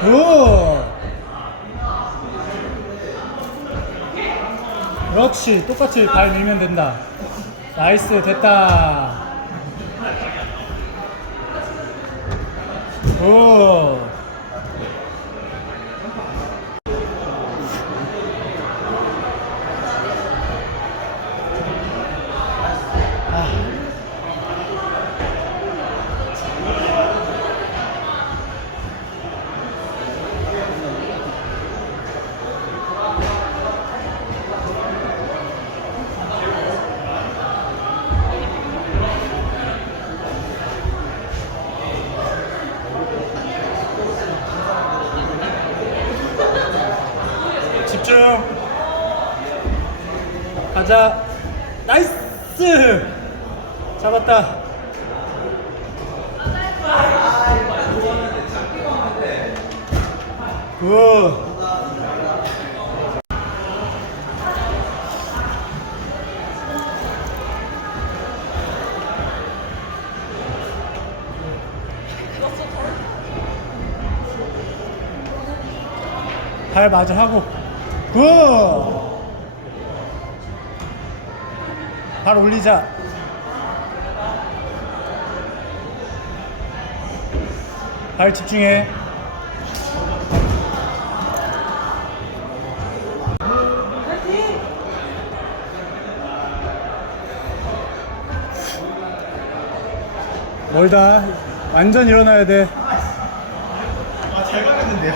굿. 역시 똑같이 발 밀면 된다. 나이스 됐다. 굿. 자. 나이스! 잡았다. 굿. 발 마저 하고. 굿! 발 올리자. 발 집중해. 멀다? 완전 일어나야 돼. 아 잘 가겠는데요?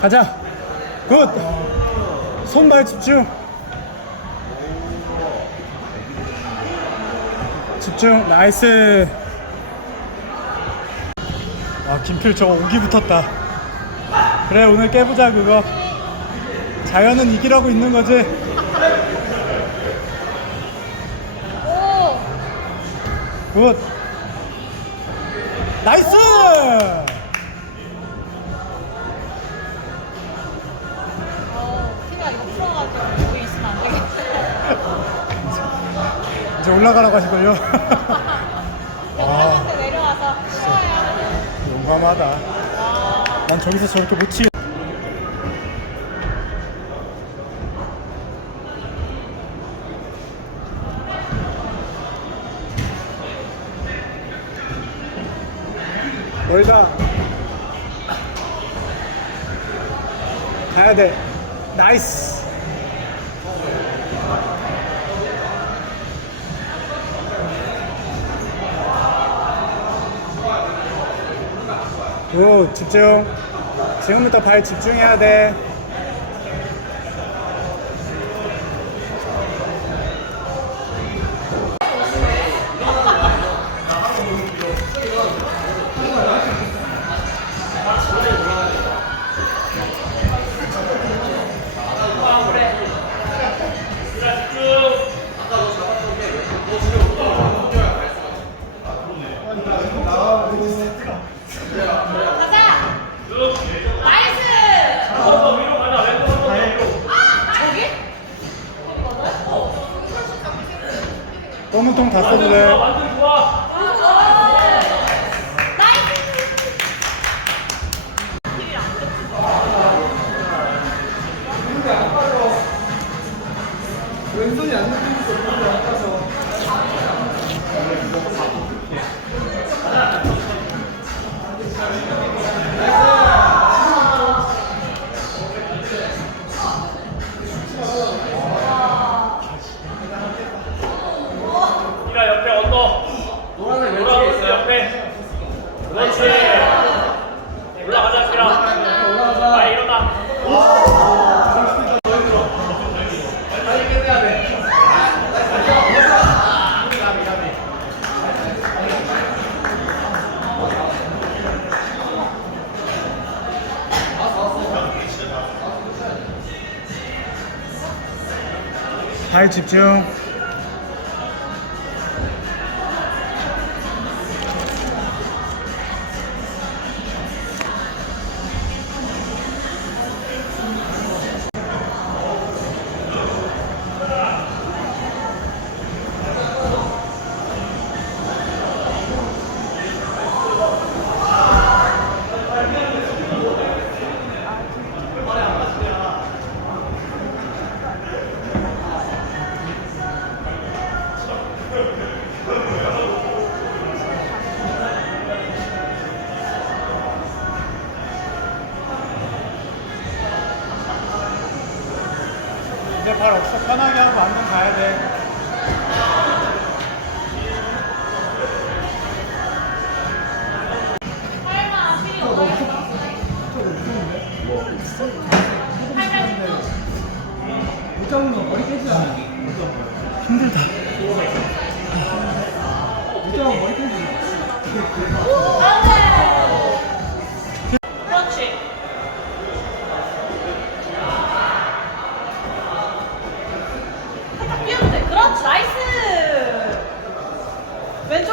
가자. 굿. 손발 집중 집중. 나이스. 아 김필 저거 오기 붙었다. 그래 오늘 깨보자 그거. 자연은 이기라고 있는 거지. 오! 굿. 나이스 이제 올라가라고 하시걸요? 여기한테 내려와서 쉬어요. 용감하다. 와, 난 저기서 저렇게 못 치겠 멀다. 가야 돼. 나이스 오 집중. 지금부터 발 집중해야 돼 꼬무통 다 써도 돼 왼손이 안 들리니까 볼이 안 가서 그렇지. 올라가자 일어나. 발 집중 발 없어. 편하게 하고 완전 가야 돼. 힘들다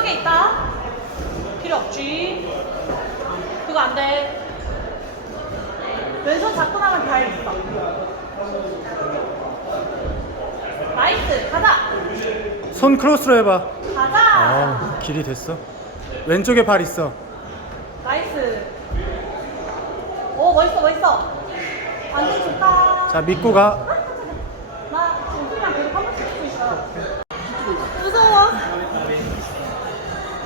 왼쪽에 있다. 필요 없지. 그거 안 돼. 왼손 잡고 나면 발 있어. 나이스. 가자. 손 크로스로 해봐 가자. 아 길이 됐어 왼쪽에 발 있어 나이스. 오 멋있어 멋있어. 완전 좋다. 자 믿고 가 나 지금 그냥 계속 한 번씩 찍고 있어. 무서워.